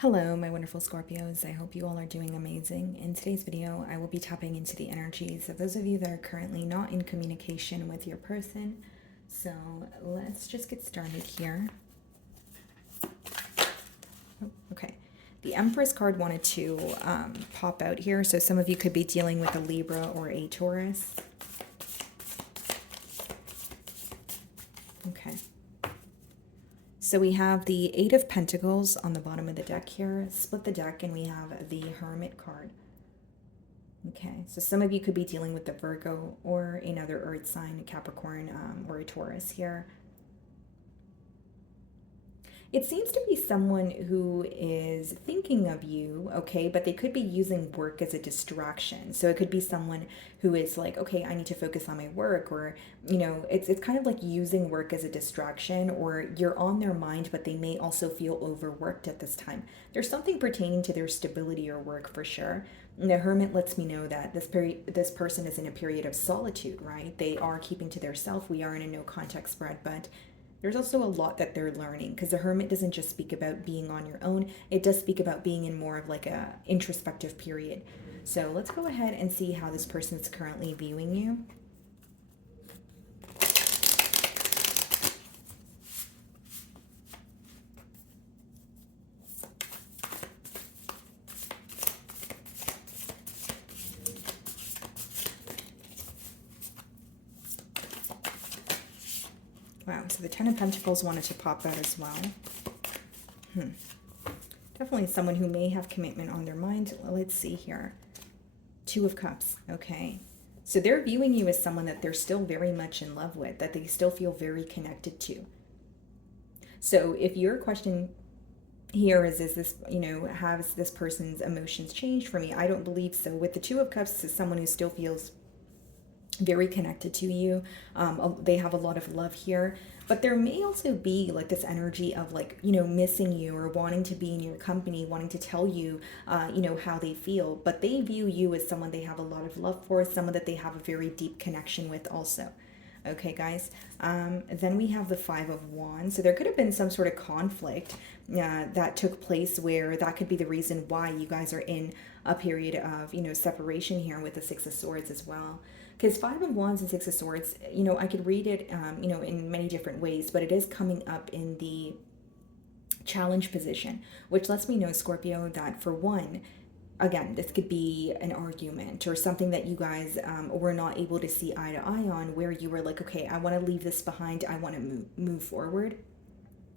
Hello, my wonderful Scorpios. I hope you all are doing amazing. In today's video, I will be tapping into the energies of those of you that are currently not in communication with your person. So let's just get started here. Oh, okay. The Empress card wanted to pop out here. So some of you could be dealing with a Libra or a Taurus. Okay. So we have the Eight of Pentacles on the bottom of the deck here. Split the deck and we have the Hermit card. Okay, so some of you could be dealing with the Virgo or another earth sign, a Capricorn or a Taurus here. It seems to be someone who is thinking of you, okay, but they could be using work as a distraction. So it could be someone who is like, okay, I need to focus on my work, or, it's kind of like using work as a distraction, or you're on their mind, but they may also feel overworked at this time. There's something pertaining to their stability or work for sure. And the Hermit lets me know that this person is in a period of solitude, right? They are keeping to their self. We are in a no contact spread, but there's also a lot that they're learning, because the Hermit doesn't just speak about being on your own. It does speak about being in more of like a introspective period. So let's go ahead and see how this person is currently viewing you. Wow, so the Ten of Pentacles wanted to pop out as well. Definitely someone who may have commitment on their mind. Let's see here. Two of Cups, okay. So they're viewing you as someone that they're still very much in love with, that they still feel very connected to. So if your question here is this, has this person's emotions changed for me? I don't believe so. With the Two of Cups, this is someone who still feels very connected to you. They have a lot of love here, but there may also be like this energy of like, missing you or wanting to be in your company, wanting to tell you, how they feel, but they view you as someone they have a lot of love for, someone that they have a very deep connection with also. Okay, guys. Then we have the Five of Wands. So there could have been some sort of conflict that took place, where that could be the reason why you guys are in a period of, separation here, with the Six of Swords as well. Because Five of Wands and Six of Swords, I could read it, in many different ways, but it is coming up in the challenge position, which lets me know, Scorpio, that for one, again, this could be an argument or something that you guys were not able to see eye to eye on, where you were like, okay, I want to leave this behind. I want to move forward.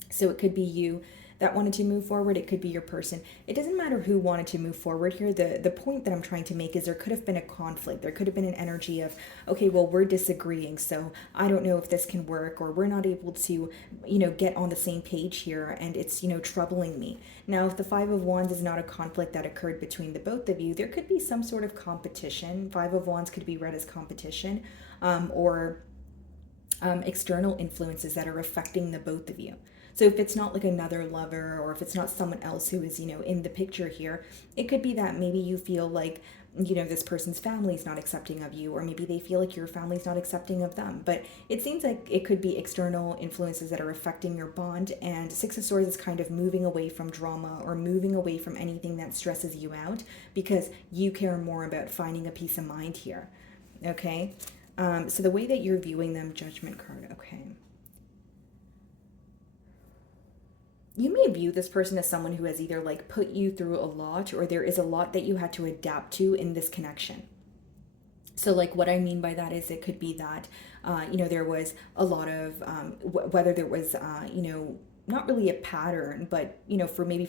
So it could be you that wanted to move forward. It could be your person. It doesn't matter who wanted to move forward here. The point that I'm trying to make is there could have been a conflict. There could have been an energy of, okay, well, we're disagreeing, so I don't know if this can work, or we're not able to, get on the same page here, and it's, troubling me. Now, if the Five of Wands is not a conflict that occurred between the both of you, there could be some sort of competition. Five of Wands could be read as competition, or external influences that are affecting the both of you. So if it's not like another lover, or if it's not someone else who is, in the picture here, it could be that maybe you feel like, this person's family is not accepting of you, or maybe they feel like your family's not accepting of them. But it seems like it could be external influences that are affecting your bond. And Six of Swords is kind of moving away from drama, or moving away from anything that stresses you out, because you care more about finding a peace of mind here. Okay? So the way that you're viewing them, Judgment card, okay. You may view this person as someone who has either like put you through a lot, or there is a lot that you had to adapt to in this connection. So like what I mean by that is, it could be that, there was a lot of, whether there was, not really a pattern, but,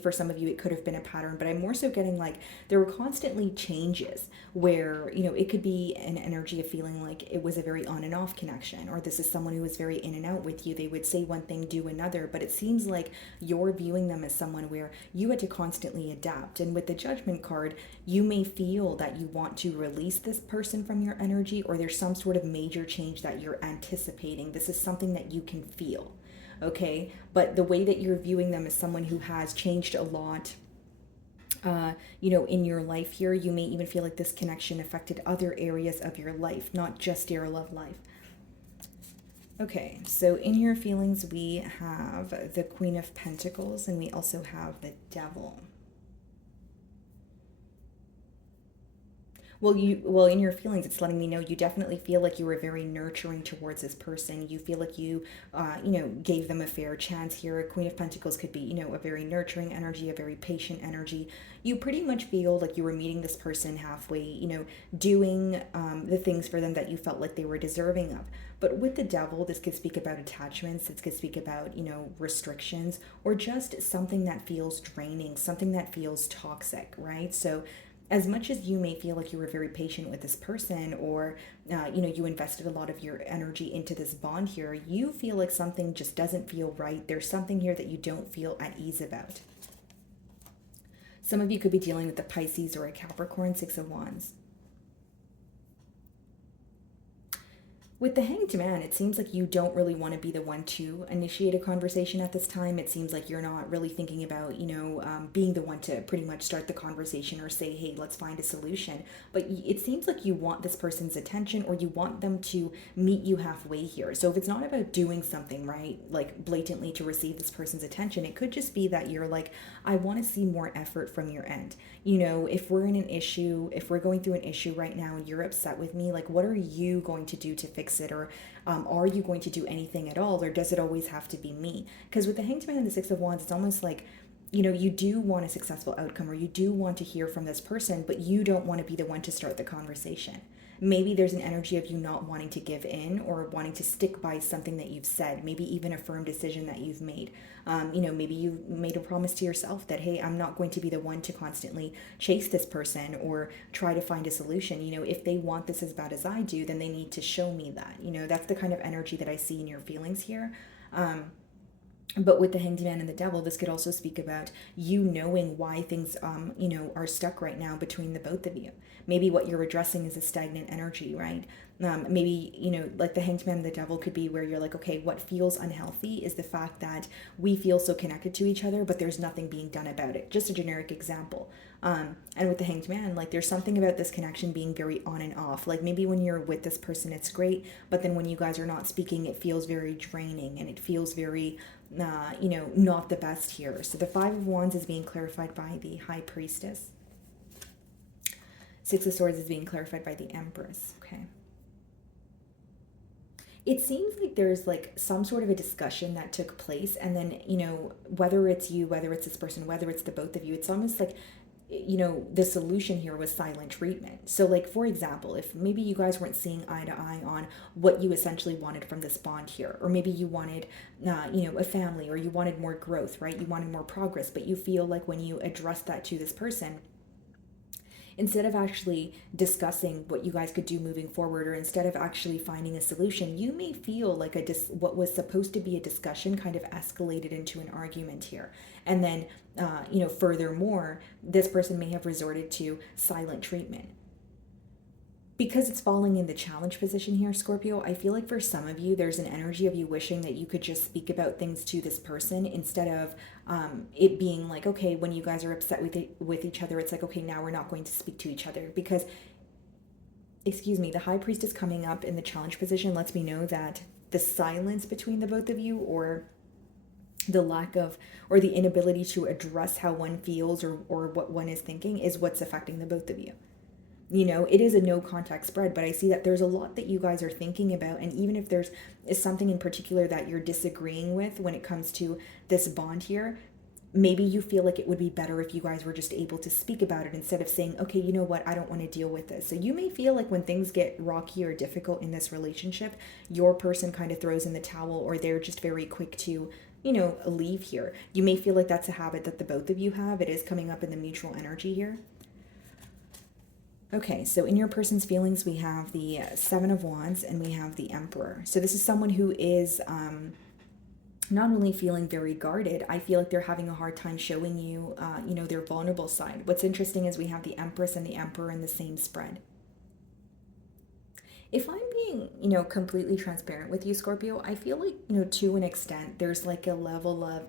for some of you, it could have been a pattern, but I'm more so getting like there were constantly changes where, it could be an energy of feeling like it was a very on and off connection, or this is someone who was very in and out with you. They would say one thing, do another, but it seems like you're viewing them as someone where you had to constantly adapt. And with the Judgment card, you may feel that you want to release this person from your energy, or there's some sort of major change that you're anticipating. This is something that you can feel. Okay, but the way that you're viewing them as someone who has changed a lot, in your life here, you may even feel like this connection affected other areas of your life, not just your love life. Okay, so in your feelings, we have the Queen of Pentacles, and we also have the Devil. Well, in your feelings, it's letting me know you definitely feel like you were very nurturing towards this person. You feel like you, gave them a fair chance here. A Queen of Pentacles could be, a very nurturing energy, a very patient energy. You pretty much feel like you were meeting this person halfway, doing the things for them that you felt like they were deserving of. But with the Devil, this could speak about attachments. This could speak about, restrictions, or just something that feels draining, something that feels toxic, right? So as much as you may feel like you were very patient with this person, or you invested a lot of your energy into this bond here, you feel like something just doesn't feel right. There's something here that you don't feel at ease about. Some of you could be dealing with a Pisces or a Capricorn, Six of Wands. With the Hanged Man, it seems like you don't really want to be the one to initiate a conversation at this time. It seems like you're not really thinking about, being the one to pretty much start the conversation or say, hey, let's find a solution. But it seems like you want this person's attention, or you want them to meet you halfway here. So if it's not about doing something, right, like blatantly to receive this person's attention, it could just be that you're like, I want to see more effort from your end. If we're in an issue, if we're going through an issue right now and you're upset with me, like, what are you going to do to fix it? Or are you going to do anything at all? Or does it always have to be me? Because with the Hanged Man and the Six of Wands, it's almost like, you do want a successful outcome, or you do want to hear from this person, but you don't want to be the one to start the conversation. Maybe there's an energy of you not wanting to give in, or wanting to stick by something that you've said, maybe even a firm decision that you've made. Maybe you've made a promise to yourself that, hey, I'm not going to be the one to constantly chase this person or try to find a solution. If they want this as bad as I do, then they need to show me that. That's the kind of energy that I see in your feelings here. But with the Hanged Man and the Devil, this could also speak about you knowing why things, are stuck right now between the both of you. Maybe what you're addressing is a stagnant energy, right? Maybe, like the Hanged Man and the Devil could be where you're like, okay, what feels unhealthy is the fact that we feel so connected to each other, but there's nothing being done about it. Just a generic example. And with the Hanged Man, like, there's something about this connection being very on and off. Like, maybe when you're with this person, it's great, but then when you guys are not speaking, it feels very draining, and it feels very, not the best here. So the Five of Wands is being clarified by the High Priestess. Six of Swords is being clarified by the Empress. Okay. It seems like there's like some sort of a discussion that took place, and then, whether it's you, whether it's this person, whether it's the both of you, it's almost like, the solution here was silent treatment. So, like, for example, if maybe you guys weren't seeing eye to eye on what you essentially wanted from this bond here, or maybe you wanted, a family, or you wanted more growth, right? You wanted more progress, but you feel like when you address that to this person, instead of actually discussing what you guys could do moving forward, or instead of actually finding a solution, you may feel like what was supposed to be a discussion kind of escalated into an argument here. And then, furthermore, this person may have resorted to silent treatment. Because it's falling in the challenge position here, Scorpio, I feel like for some of you, there's an energy of you wishing that you could just speak about things to this person, instead of it being like, okay, when you guys are upset with each other, it's like, okay, now we're not going to speak to each other. Because, the High Priestess coming up in the challenge position lets me know that the silence between the both of you, or the lack of, or the inability to address how one feels, or what one is thinking, is what's affecting the both of you. It is a no contact spread, but I see that there's a lot that you guys are thinking about. And even if is something in particular that you're disagreeing with when it comes to this bond here, maybe you feel like it would be better if you guys were just able to speak about it, instead of saying, okay, you know what, I don't want to deal with this. So you may feel like when things get rocky or difficult in this relationship, your person kind of throws in the towel, or they're just very quick to, leave here. You may feel like that's a habit that the both of you have. It is coming up in the mutual energy here. Okay, so in your person's feelings, we have the Seven of Wands and we have the Emperor. So this is someone who is not only feeling very guarded, I feel like they're having a hard time showing you, their vulnerable side. What's interesting is we have the Empress and the Emperor in the same spread. If I'm being, completely transparent with you, Scorpio, I feel like, to an extent, there's like a level of,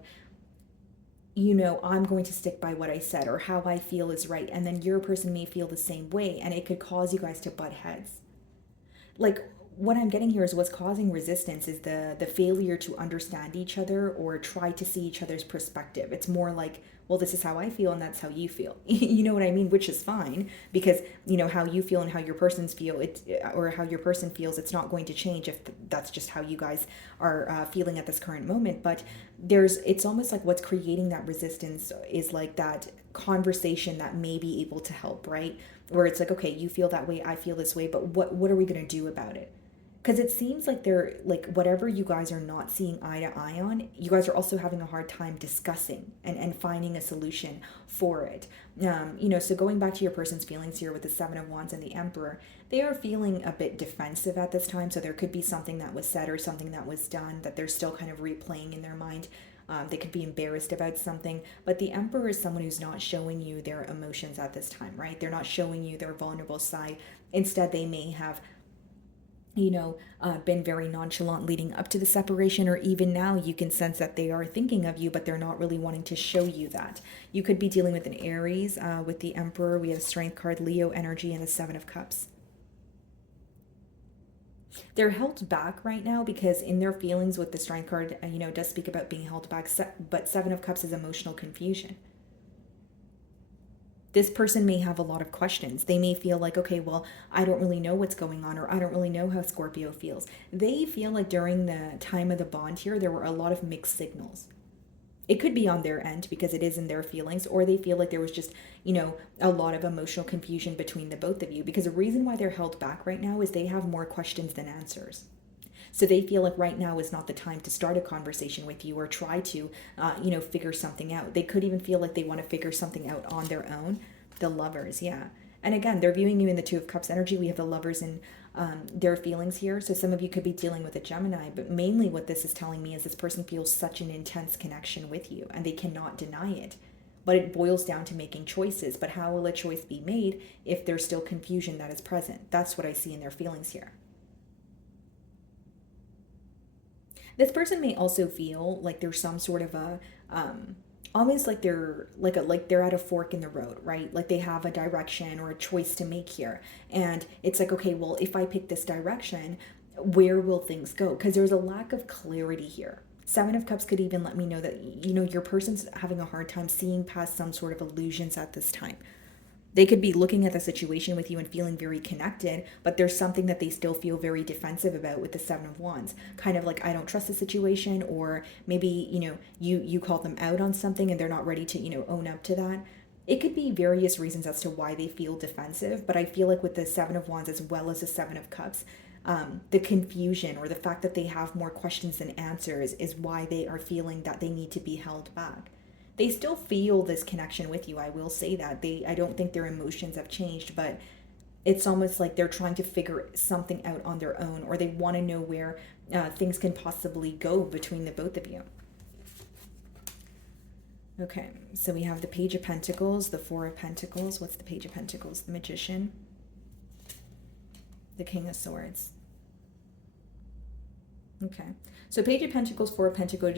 I'm going to stick by what I said, or how I feel is right. And then your person may feel the same way, and it could cause you guys to butt heads. Like, what I'm getting here is what's causing resistance is the failure to understand each other, or try to see each other's perspective. It's more like well, this is how I feel and that's how you feel. You know what I mean? Which is fine, because, you know, how you feel and how your person's feel, or how your person feels, it's not going to change if that's just how you guys are feeling at this current moment. But it's almost like what's creating that resistance is like that conversation that may be able to help, right? Where it's like, okay, you feel that way, I feel this way, but what are we going to do about it? Because it seems like they're like, whatever you guys are not seeing eye to eye on, you guys are also having a hard time discussing and finding a solution for it. You know, so going back to your person's feelings here with the Seven of Wands and the Emperor, they are feeling a bit defensive at this time. So there could be something that was said or something that was done that they're still kind of replaying in their mind. They could be embarrassed about something, but the Emperor is someone who's not showing you their emotions at this time, right? They're not showing you their vulnerable side. Instead, they may have, you know, been very nonchalant leading up to the separation, or even now you can sense that they are thinking of you, but they're not really wanting to show you that. You could be dealing with an Aries with the Emperor. We have a Strength card, Leo energy, and the Seven of Cups. They're held back right now because in their feelings with the Strength card, you know, it does speak about being held back, but Seven of Cups is emotional confusion. This person may have a lot of questions. They may feel like, okay, well, I don't really know what's going on, or I don't really know how Scorpio feels. They feel like during the time of the bond here, there were a lot of mixed signals. It could be on their end because it is in their feelings, or they feel like there was just, you know, a lot of emotional confusion between the both of you, because the reason why they're held back right now is they have more questions than answers. So they feel like right now is not the time to start a conversation with you or try to, you know, figure something out. They could even feel like they want to figure something out on their own. The Lovers, yeah. And again, they're viewing you in the Two of Cups energy. We have the Lovers in their feelings here. So some of you could be dealing with a Gemini, but mainly what this is telling me is this person feels such an intense connection with you and they cannot deny it. But it boils down to making choices. But how will a choice be made if there's still confusion that is present? That's what I see in their feelings here. This person may also feel like there's some sort of a almost like they're at a fork in the road, right? Like they have a direction or a choice to make here. And it's like, okay, well, if I pick this direction, where will things go? Because there's a lack of clarity here. Seven of Cups could even let me know that, you know, your person's having a hard time seeing past some sort of illusions at this time. They could be looking at the situation with you and feeling very connected, but there's something that they still feel very defensive about with the Seven of Wands. Kind of like, I don't trust the situation, or maybe, you know, you called them out on something and they're not ready to, you know, own up to that. It could be various reasons as to why they feel defensive, but I feel like with the Seven of Wands as well as the Seven of Cups, the confusion or the fact that they have more questions than answers is why they are feeling that they need to be held back. They still feel this connection with you. I will say that. I don't think their emotions have changed, but it's almost like they're trying to figure something out on their own, or they want to know where things can possibly go between the both of you. Okay, so we have the Page of Pentacles, the Four of Pentacles. What's the Page of Pentacles? The Magician, the King of Swords. Okay, so Page of Pentacles, Four of Pentacles,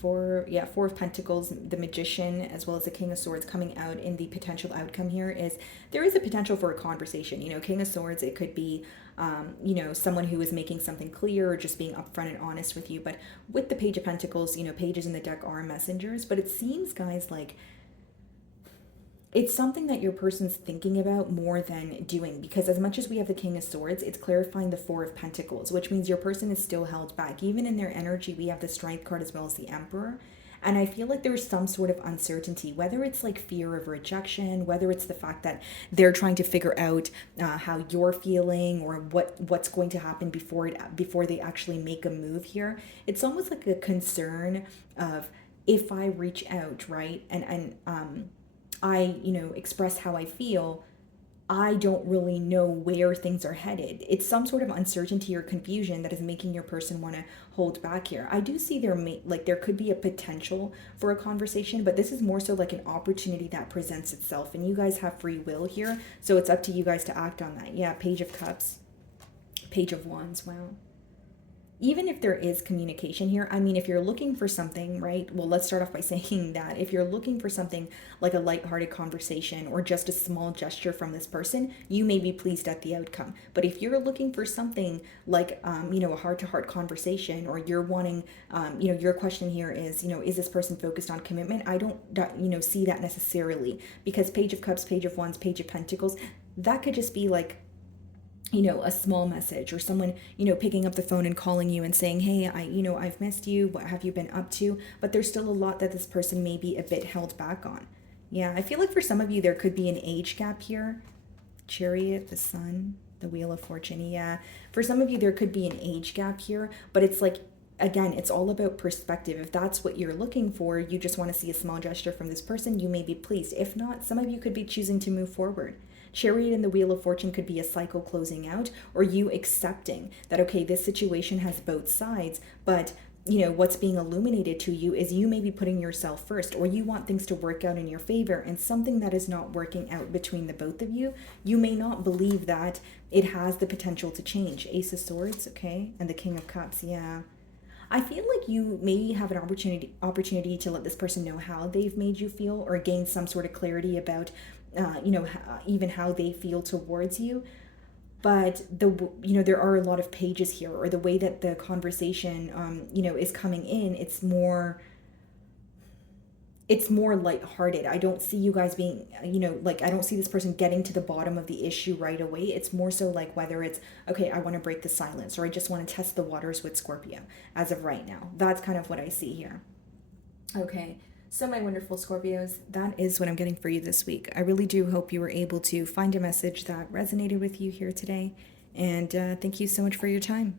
Four of Pentacles, the Magician, as well as the King of Swords coming out in the potential outcome here is there is a potential for a conversation. You know, King of Swords, it could be, you know, someone who is making something clear or just being upfront and honest with you. But with the Page of Pentacles, you know, pages in the deck are messengers, but it seems, guys, like it's something that your person's thinking about more than doing, because as much as we have the King of Swords, it's clarifying the Four of Pentacles, which means your person is still held back. Even in their energy, we have the Strength card as well as the Emperor. And I feel like there's some sort of uncertainty, whether it's like fear of rejection, whether it's the fact that they're trying to figure out how you're feeling, or what's going to happen before they actually make a move here. It's almost like a concern of, if I reach out, right, and I, you know, express how I feel, I don't really know where things are headed. It's some sort of uncertainty or confusion that is making your person want to hold back here. I do see there could be a potential for a conversation, but this is more so like an opportunity that presents itself, and you guys have free will here, so it's up to you guys to act on that. Yeah, Page of Cups, Page of Wands, wow. even if there is communication here, I mean, if you're looking for something, right? Well, let's start off by saying that if you're looking for something like a lighthearted conversation or just a small gesture from this person, you may be pleased at the outcome. But if you're looking for something like, a heart-to-heart conversation, or you're wanting, your question here is, is this person focused on commitment? I don't, see that necessarily, because Page of Cups, Page of Wands, Page of Pentacles, that could just be like, a small message, or someone, picking up the phone and calling you and saying, hey, I've missed you. What have you been up to? But there's still a lot that this person may be a bit held back on. Yeah, I feel like for some of you, there could be an age gap here. Chariot, the Sun, the Wheel of Fortune. Yeah, for some of you, there could be an age gap here, but it's like, again, it's all about perspective. If that's what you're looking for, you just want to see a small gesture from this person, you may be pleased. If not, some of you could be choosing to move forward. Chariot and the Wheel of Fortune could be a cycle closing out, or you accepting that, okay, this situation has both sides, but what's being illuminated to you is you may be putting yourself first, or you want things to work out in your favor, and something that is not working out between the both of you, you may not believe that it has the potential to change. Ace of Swords, okay, and the King of Cups. Yeah, I feel like you maybe have an opportunity to let this person know how they've made you feel, or gain some sort of clarity about, even how they feel towards you. But there are a lot of pages here, or the way that the conversation, is coming in. It's more lighthearted. I don't see you guys being, I don't see this person getting to the bottom of the issue right away. It's more so like whether it's, okay, I want to break the silence, or I just want to test the waters with Scorpio as of right now. That's kind of what I see here. Okay, so my wonderful Scorpios, that is what I'm getting for you this week. I really do hope you were able to find a message that resonated with you here today. And thank you so much for your time.